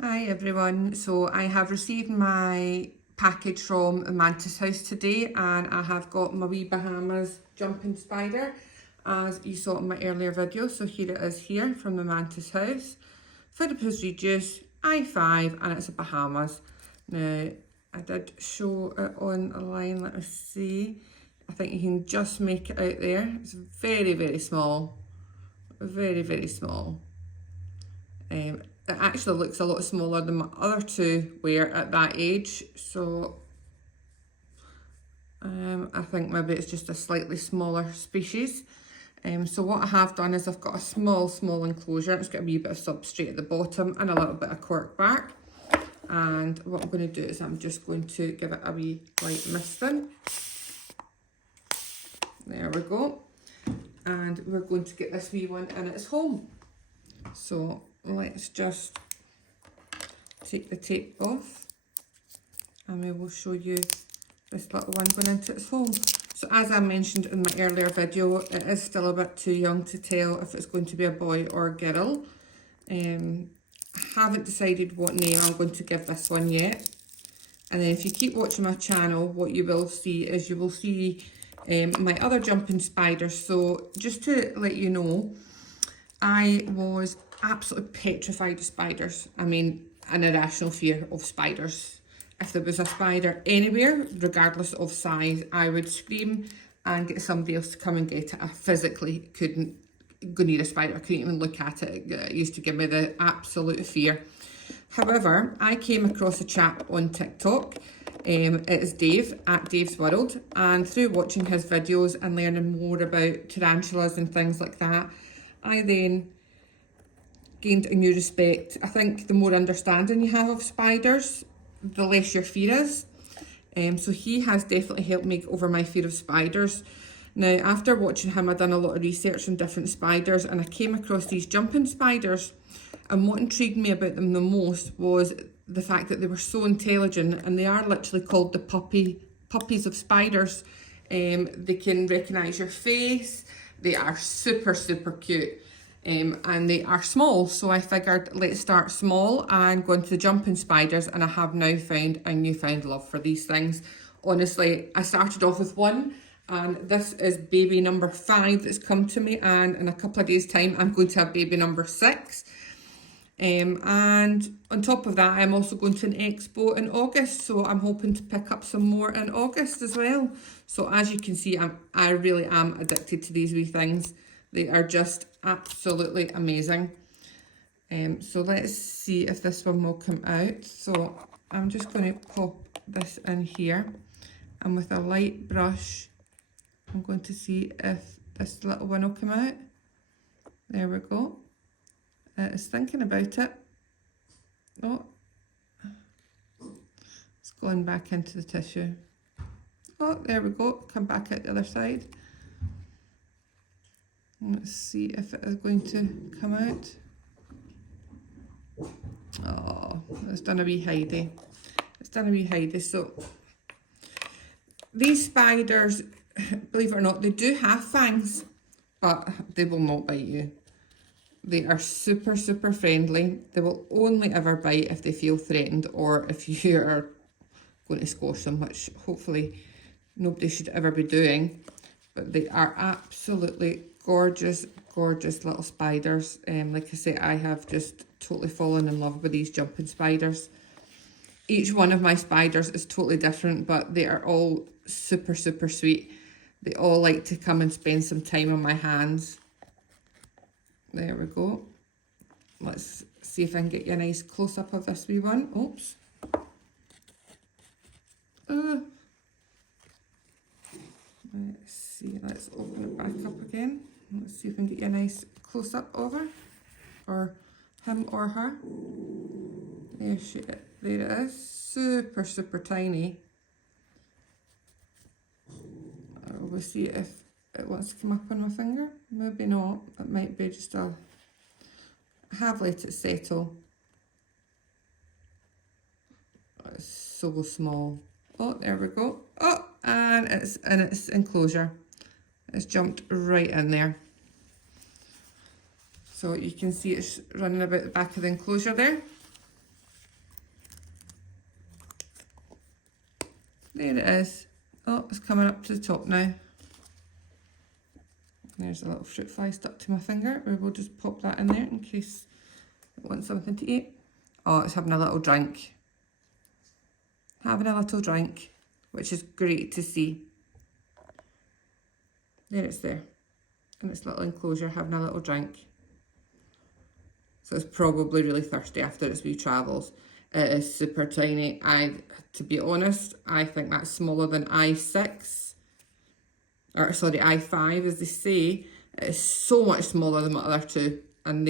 Hi everyone, so I have received my package from Mantis House today and I have got my wee Bahamas jumping spider as you saw in my earlier video. So here it is here from the Mantis House. Philippines Regis, I5 and it's a Bahamas. Now I did show it online, let me see. I think you can just make it out there. It's very small, very small. It actually looks a lot smaller than my other two were at that age, so I think maybe it's just a slightly smaller species. So what I have done is I've got a small enclosure. It's got a wee bit of substrate at the bottom and a little bit of cork back. And what I'm going to do is I'm just going to give it a wee light misting. There we go. And we're going to get this wee one in its home. So let's just take the tape off and we will show you this little one going into its home. So as I mentioned in my earlier video, it is still a bit too young to tell if it's going to be a boy or a girl. I haven't decided what name I'm going to give this one yet. And then if you keep watching my channel, what you will see is you will see my other jumping spiders. So just to let you know, I was absolutely petrified of spiders. I mean, an irrational fear of spiders. If there was a spider anywhere, regardless of size, I would scream and get somebody else to come and get it. I physically couldn't go near a spider. I couldn't even look at it. It used to give me the absolute fear. However, I came across a chap on TikTok. It is Dave, at Dave's World. And through watching his videos and learning more about tarantulas and things like that, I then gained a new respect. I think the more understanding you have of spiders, the less your fear is. So he has definitely helped me over my fear of spiders. Now, after watching him, I've done a lot of research on different spiders and I came across these jumping spiders. And what intrigued me about them the most was the fact that they were so intelligent, and they are literally called the puppies of spiders. They can recognise your face. They are super cute. And they are small, so I figured let's start small and go into the jumping spiders, and I have now found a newfound love for these things. Honestly, I started off with one and this is baby number 5 that's come to me, and in a couple of days time I'm going to have baby number 6. And on top of that, I'm also going to an expo in August, so I'm hoping to pick up some more in August as well. So as you can see, I really am addicted to these wee things. They are just absolutely amazing. So let's see if this one will come out. So I'm just going to pop this in here, and with a light brush, I'm going to see if this little one will come out. There we go. It's thinking about it. Oh, it's going back into the tissue. Oh, there we go. Come back out the other side. Let's see if it is going to come out. Oh, it's done a wee hidey. It's done a wee hidey. So these spiders, believe it or not, they do have fangs, but they will not bite you. They are super friendly. They will only ever bite if they feel threatened or if you are going to squash them, which hopefully nobody should ever be doing. But they are absolutely gorgeous little spiders. Like I say, I have just totally fallen in love with these jumping spiders. Each one of my spiders is totally different, but they are all super sweet. They all like to come and spend some time on my hands. There we go. Let's see if I can get you a nice close-up of this wee one. Oops. Let's see, let's open it back up again. Let's see if I can get you a nice close-up of her, or him or her. There it is. Super tiny. We'll see if it wants to come up on my finger. Maybe not. It might be just I have let it settle. It's so small. Oh, there we go. Oh, and it's in its enclosure. It's jumped right in there. So you can see it's running about the back of the enclosure there. there it is. Oh, it's coming up to the top now. There's a little fruit fly stuck to my finger. We will just pop that in there in case it wants something to eat. Oh, it's having a little drink. Having a little drink, which is great to see. There it's there. In its little enclosure, having a little drink. So it's probably really thirsty after its wee travels. It is super tiny. To be honest, I think that's smaller than I6. Or sorry, I5 as they say. It is so much smaller than my other two. And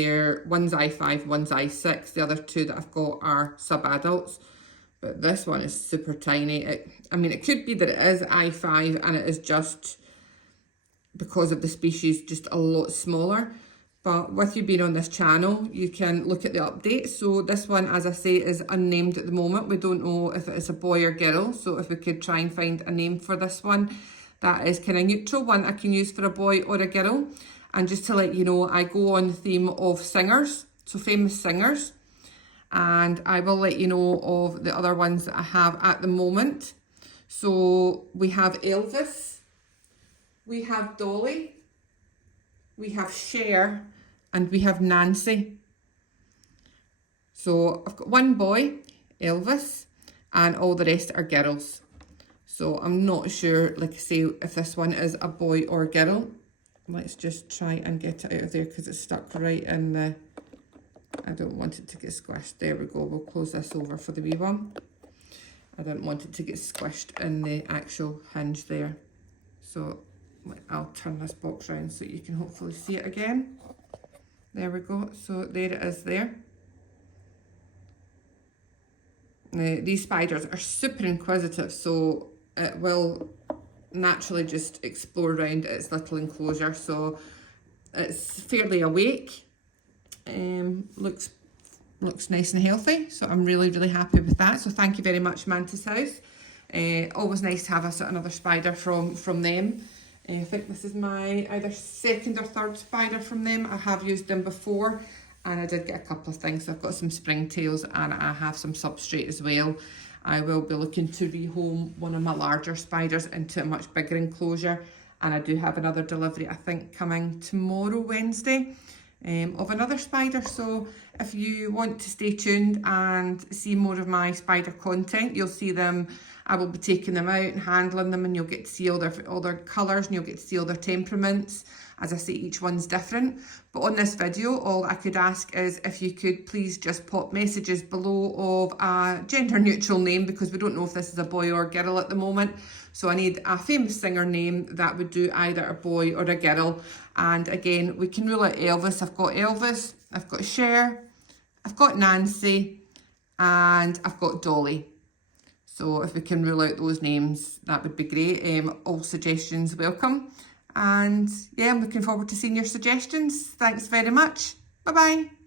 one's I5, one's I6. The other two that I've got are sub-adults. But this one is super tiny. It could be that it is I5 and it is just, because of the species, just a lot smaller. But with you being on this channel, you can look at the updates. So this one, as I say, is unnamed at the moment. We don't know if it is a boy or girl. So if we could try and find a name for this one that is kind of neutral, one I can use for a boy or a girl. And just to let you know, I go on the theme of singers, so famous singers. And I will let you know of the other ones that I have at the moment. So we have Elvis, we have Dolly, we have Cher, and we have Nancy. So I've got one boy, Elvis, and all the rest are girls. So I'm not sure, like I say, if this one is a boy or a girl. Let's just try and get it out of there because it's stuck right in the... I don't want it to get squished. There we go. We'll close this over for the wee one. I don't want it to get squished in the actual hinge there. So I'll turn this box around so you can hopefully see it again. There we go. So there it is there. These spiders are super inquisitive, so it will naturally just explore around its little enclosure. So it's fairly awake. Looks nice and healthy, so I'm really happy with that. So thank you very much, Mantis House. Always nice to have another spider from them. I think this is my either second or third spider from them. I have used them before and I did get a couple of things. So I've got some springtails and I have some substrate as well. I will be looking to rehome one of my larger spiders into a much bigger enclosure, and I do have another delivery, I think, coming tomorrow, Wednesday, of another spider. So if you want to stay tuned and see more of my spider content, you'll see them. I will be taking them out and handling them, and you'll get to see all their colours, and you'll get to see all their temperaments. As I say, each one's different. But on this video, all I could ask is if you could please just pop messages below of a gender neutral name, because we don't know if this is a boy or a girl at the moment. So I need a famous singer name that would do either a boy or a girl. And again, we can rule out Elvis. I've got Cher, I've got Nancy, and I've got Dolly. So if we can rule out those names, that would be great. All suggestions welcome. And yeah, I'm looking forward to seeing your suggestions. Thanks very much. Bye-bye.